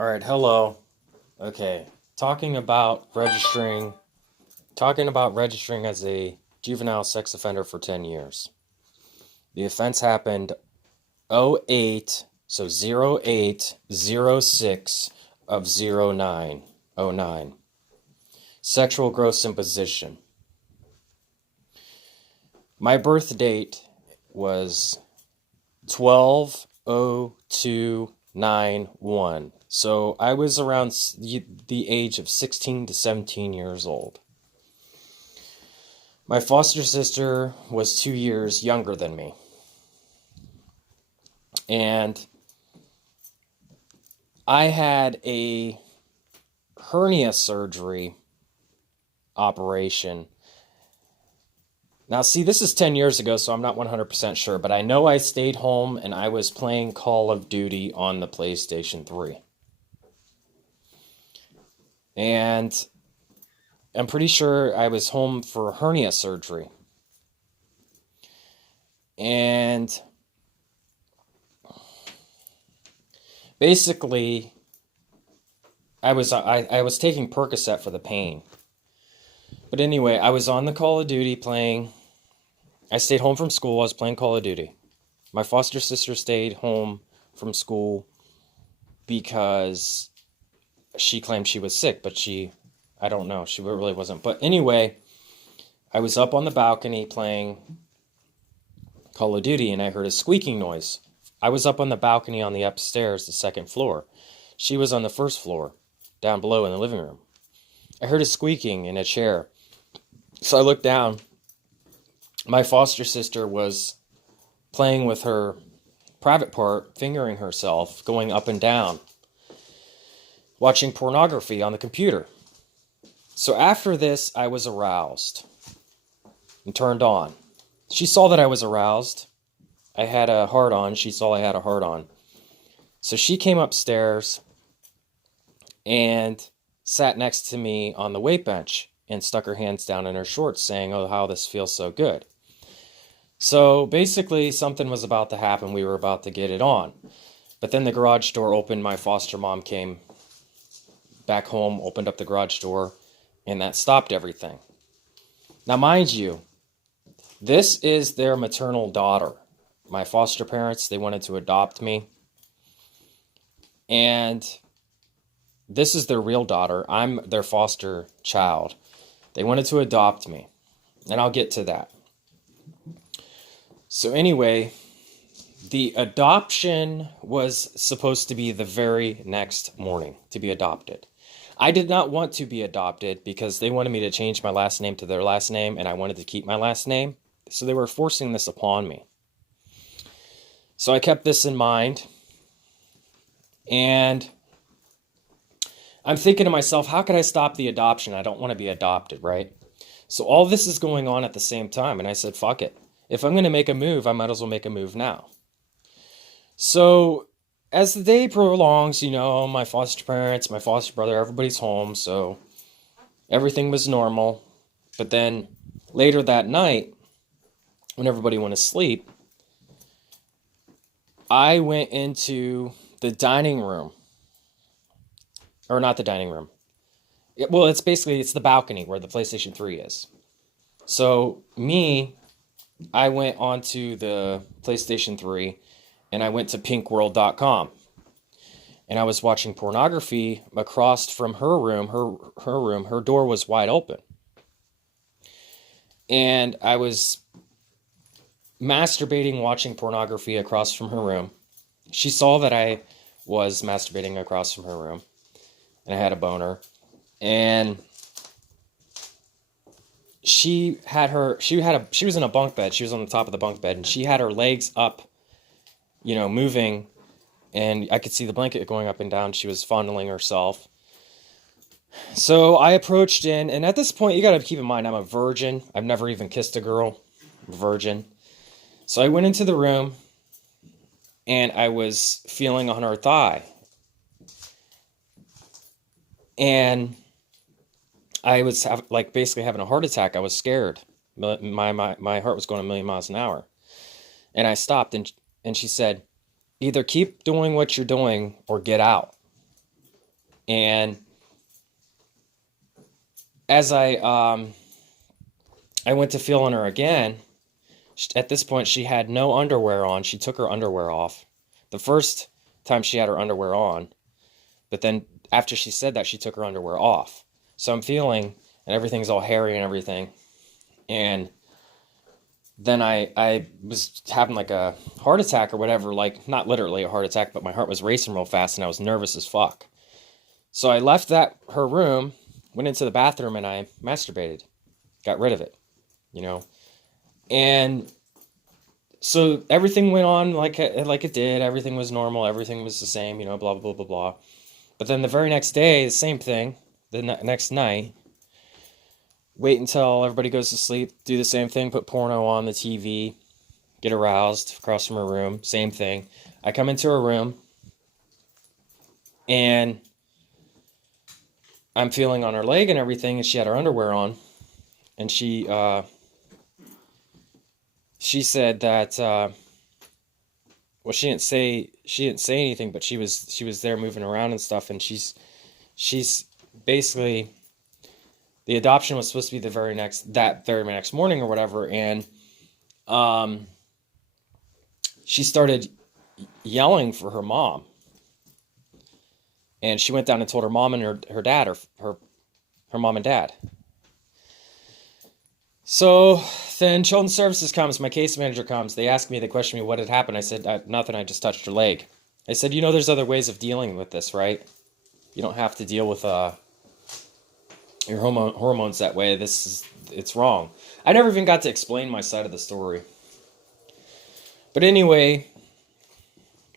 All right, hello. Okay, talking about registering as a juvenile sex offender for 10 years. The offense happened 08, so 0806 of 0909. Sexual gross imposition. My birth date was 12/02/91. So I was around the age of 16 to 17 years old. My foster sister was 2 years younger than me. And I had a hernia surgery operation. Now, see, this is 10 years ago, so I'm not 100% sure, but I know I stayed home and I was playing Call of Duty on the PlayStation 3. And I'm pretty sure I was home for hernia surgery. And basically, I was taking Percocet for the pain. But anyway, I was on the Call of Duty playing. I stayed home from school. I was playing Call of Duty. My foster sister stayed home from school because she claimed she was sick, but I don't know, she really wasn't. But anyway, I was up on the balcony playing Call of Duty and I heard a squeaking noise. I was up on the balcony on the upstairs, the second floor. She was on the first floor, down below in the living room. I heard a squeaking in a chair. So I looked down. My foster sister was playing with her private part, fingering herself, going up and down, watching pornography on the computer. So after this, I was aroused and turned on. She saw that I was aroused. I had a hard on. She saw I had a hard on. So she came upstairs and sat next to me on the weight bench and stuck her hands down in her shorts saying, "Oh, how this feels so good." So basically something was about to happen. We were about to get it on. But then the garage door opened. My foster mom came back home, opened up the garage door, and that stopped everything. Now, mind you, this is their maternal daughter. My foster parents, they wanted to adopt me. And this is their real daughter. I'm their foster child. They wanted to adopt me. And I'll get to that. So anyway, the adoption was supposed to be the very next morning to be adopted. I did not want to be adopted because they wanted me to change my last name to their last name, and I wanted to keep my last name. So they were forcing this upon me. So I kept this in mind. And I'm thinking to myself, how could I stop the adoption? I don't want to be adopted, right? So all this is going on at the same time. And I said, fuck it. If I'm going to make a move, I might as well make a move now. So as the day prolongs, my foster parents, my foster brother, everybody's home. So everything was normal. But then later that night, when everybody went to sleep, I went into the dining room. Or not the dining room. It's the balcony where the PlayStation 3 is. So I went onto the PlayStation 3 and I went to pinkworld.com. And I was watching pornography across from her room. Her door was wide open. And I was masturbating watching pornography across from her room. She saw that I was masturbating across from her room. And I had a boner. And she was in a bunk bed. She was on the top of the bunk bed and she had her legs up, moving, and I could see the blanket going up and down. She was fondling herself. So I approached in, and at this point, you got to keep in mind, I'm a virgin. I've never even kissed a girl. I'm a virgin. So I went into the room and I was feeling on her thigh. And I was basically having a heart attack. I was scared. My heart was going a million miles an hour. And I stopped and she said, "Either keep doing what you're doing or get out." And as I went to feel on her again, at this point she had no underwear on. She took her underwear off. The first time she had her underwear on, but then after she said that, she took her underwear off. So I'm feeling, and everything's all hairy and everything. And then I was having like a heart attack or whatever, like not literally a heart attack, but my heart was racing real fast and I was nervous as fuck. So I left her room, went into the bathroom, and I masturbated. Got rid of it, you know. And so everything went on like it did. Everything was normal. Everything was the same, you know, blah, blah, blah, blah, blah. But then the very next day, the same thing. The next night, wait until everybody goes to sleep, do the same thing, put porno on the TV, get aroused across from her room, same thing. I come into her room, and I'm feeling on her leg and everything, and she had her underwear on, and she said that, well, she didn't say anything, but she was there moving around and stuff, and she's basically, the adoption was supposed to be that very next morning or whatever, and she started yelling for her mom. And she went down and told her mom and her dad, her mom and dad. So then Children's Services comes, my case manager comes. They ask me, they question me what had happened. I said, nothing, I just touched her leg. I said, you know, there's other ways of dealing with this, right? You don't have to deal with your hormones that way. It's wrong. I never even got to explain my side of the story. But anyway,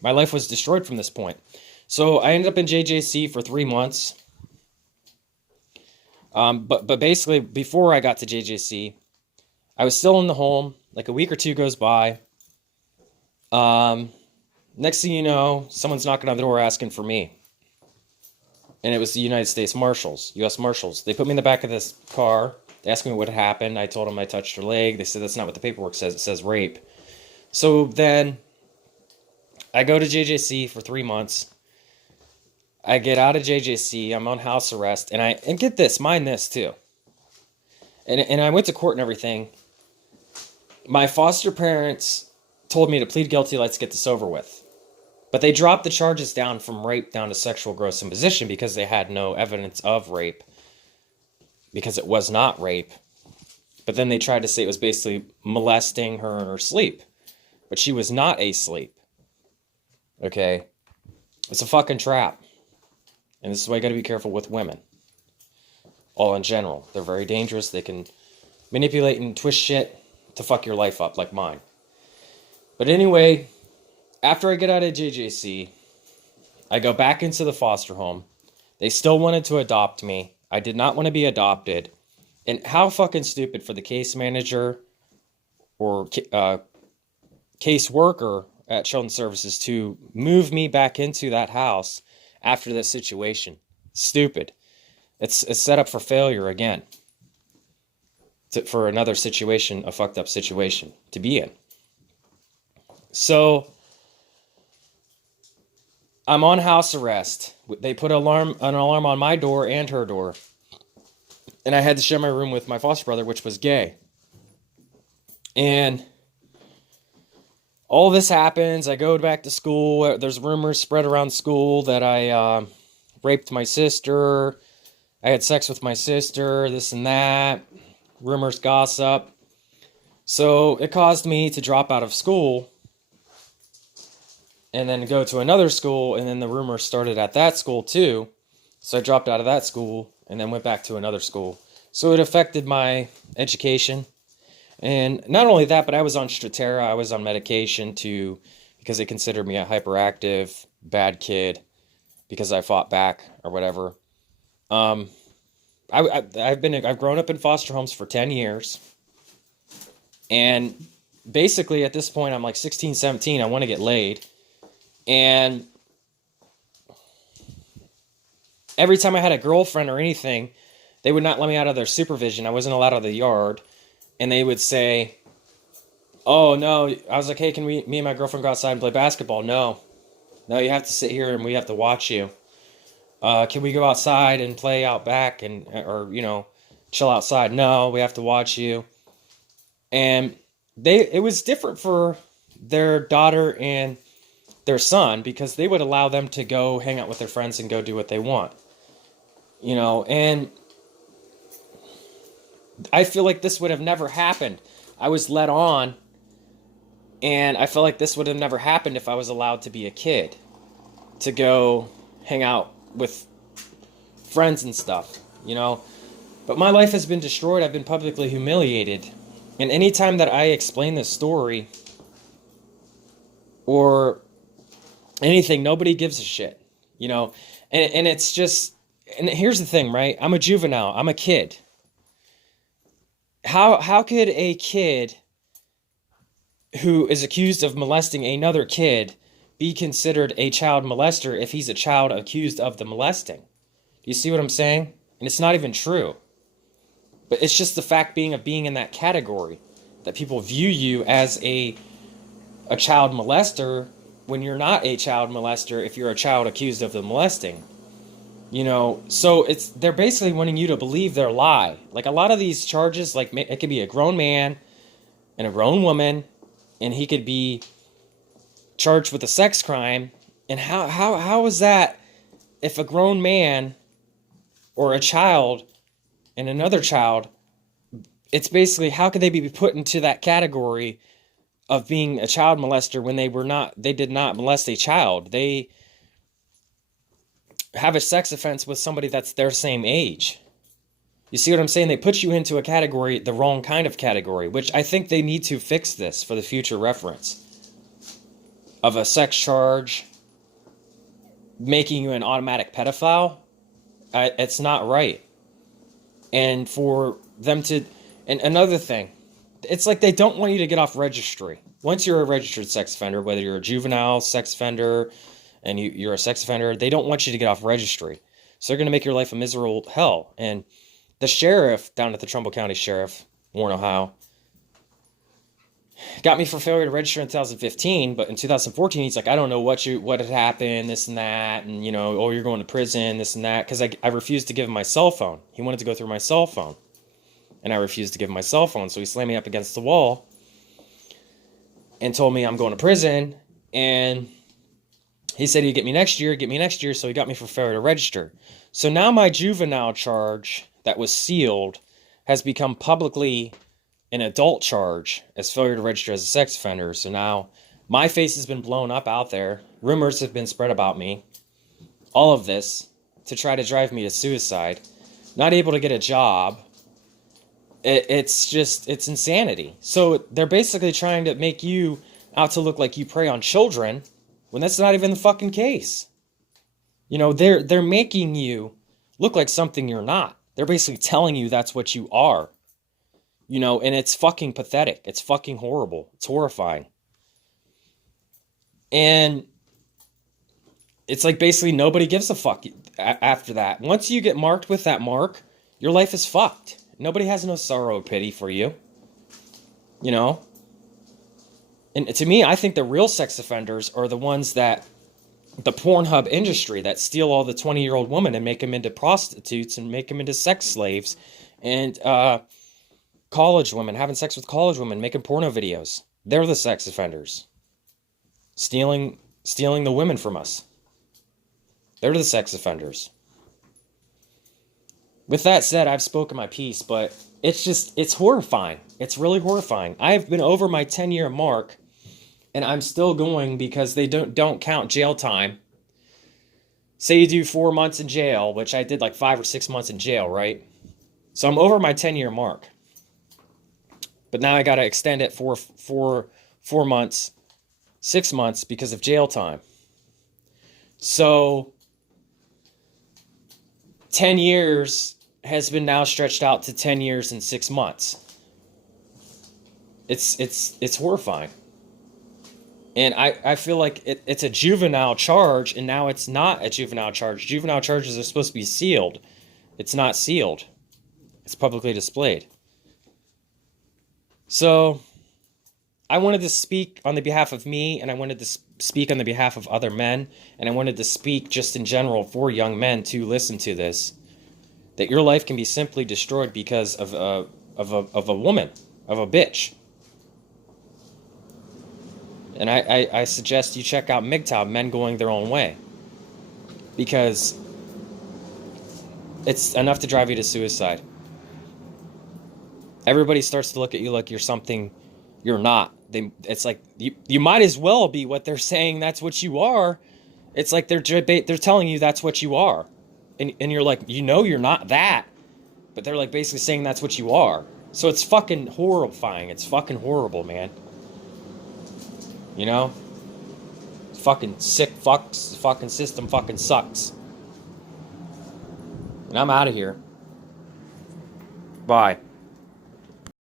my life was destroyed from this point. So I ended up in JJC for 3 months. But basically, before I got to JJC, I was still in the home. Like a week or two goes by. Next thing you know, someone's knocking on the door asking for me. And it was the United States Marshals, U.S. Marshals. They put me in the back of this car. They asked me what had happened. I told them I touched her leg. They said that's not what the paperwork says. It says rape. So then I go to JJC for 3 months. I get out of JJC. I'm on house arrest. And get this, mind this too. And I went to court and everything. My foster parents told me to plead guilty, let's get this over with. But they dropped the charges down from rape down to sexual gross imposition because they had no evidence of rape. Because it was not rape. But then they tried to say it was basically molesting her in her sleep. But she was not asleep. Okay? It's a fucking trap. And this is why you gotta be careful with women. All in general. They're very dangerous. They can manipulate and twist shit to fuck your life up, like mine. But anyway, after I get out of JJC, I go back into the foster home. They still wanted to adopt me. I did not want to be adopted. And how fucking stupid for the case manager or case worker at Children's Services to move me back into that house after this situation. Stupid. It's set up for failure again. For another situation, a fucked up situation to be in. So I'm on house arrest. They put an alarm on my door and her door. And I had to share my room with my foster brother, which was gay. And all this happens. I go back to school. There's rumors spread around school that I raped my sister. I had sex with my sister, this and that. Rumors, gossip. So it caused me to drop out of school and then go to another school, and then the rumors started at that school too. So I dropped out of that school and then went back to another school. So it affected my education. And not only that, but I was on Strattera. I was on medication because they considered me a hyperactive, bad kid because I fought back or whatever. I've grown up in foster homes for 10 years. And basically at this point, I'm like 16, 17. I want to get laid. And every time I had a girlfriend or anything, they would not let me out of their supervision. I wasn't allowed out of the yard. And they would say, oh, no. I was like, hey, can me and my girlfriend go outside and play basketball? No, you have to sit here and we have to watch you. Can we go outside and play out back and, or, chill outside? No, we have to watch you. And it was different for their daughter and their son because they would allow them to go hang out with their friends and go do what they want. And I feel like this would have never happened. I was led on, and I feel like this would have never happened if I was allowed to be a kid, to go hang out with friends and stuff, But my life has been destroyed. I've been publicly humiliated. And anytime that I explain this story or anything, nobody gives a shit, And it's just, and here's the thing, right? I'm a juvenile. I'm a kid. How could a kid who is accused of molesting another kid be considered a child molester if he's a child accused of the molesting? Do you see what I'm saying? And it's not even true. But it's just the fact of being in that category, that people view you as a child molester when you're not a child molester if you're a child accused of the molesting. So they're basically wanting you to believe their lie. Like a lot of these charges, like it could be a grown man and a grown woman, and he could be charged with a sex crime. And how is that if a grown man or a child and another child, it's basically, how could they be put into that category of being a child molester when they did not molest a child? They have a sex offense with somebody that's their same age. You see what I'm saying? They put you into a category, the wrong kind of category, which I think they need to fix this for the future reference of a sex charge making you an automatic pedophile. It's not right. And for them to, and another thing, it's like they don't want you to get off registry. Once you're a registered sex offender, whether you're a juvenile sex offender and you're a sex offender, they don't want you to get off registry. So they're going to make your life a miserable hell. And the sheriff down at the Trumbull County Sheriff, Warren, Ohio, got me for failure to register in 2015, but in 2014, he's like, I don't know what had happened, this and that, and, you're going to prison, this and that, because I refused to give him my cell phone. He wanted to go through my cell phone, and I refused to give him my cell phone, so he slammed me up against the wall and told me I'm going to prison, and he said he'd get me next year, so he got me for failure to register. So now my juvenile charge that was sealed has become publicly an adult charge as failure to register as a sex offender. So now my face has been blown up out there. Rumors have been spread about me. All of this to try to drive me to suicide. Not able to get a job. It's insanity. So they're basically trying to make you out to look like you prey on children when that's not even the fucking case. They're making you look like something you're not. They're basically telling you that's what you are. And it's fucking pathetic. It's fucking horrible. It's horrifying. And it's like basically nobody gives a fuck after that. Once you get marked with that mark, your life is fucked. Nobody has no sorrow or pity for you. And to me, I think the real sex offenders are the ones that, the Pornhub industry, that steal all the 20-year-old women and make them into prostitutes and make them into sex slaves. And, college women, having sex with college women, making porno videos. They're the sex offenders. Stealing the women from us. They're the sex offenders. With that said, I've spoken my piece, but it's horrifying. It's really horrifying. I've been over my 10-year mark, and I'm still going because they don't count jail time. Say you do 4 months in jail, which I did like 5 or 6 months in jail, right? So I'm over my 10-year mark. But now I got to extend it for 4 months, 6 months because of jail time. So 10 years has been now stretched out to 10 years and 6 months. It's horrifying. And I feel like it's a juvenile charge, and now it's not a juvenile charge. Juvenile charges are supposed to be sealed. It's not sealed. It's publicly displayed. So I wanted to speak on the behalf of me, and I wanted to speak on the behalf of other men, and I wanted to speak just in general for young men to listen to this, that your life can be simply destroyed because of a woman, of a bitch. And I suggest you check out MGTOW, Men Going Their Own Way, because it's enough to drive you to suicide. Everybody starts to look at you like you're something you're not. It's like you might as well be what they're saying that's what you are. It's like they're telling you that's what you are. And you're like, you're not that. But they're like basically saying that's what you are. So it's fucking horrifying. It's fucking horrible, man. You know? Fucking sick fucks. Fucking system fucking sucks. And I'm out of here. Bye.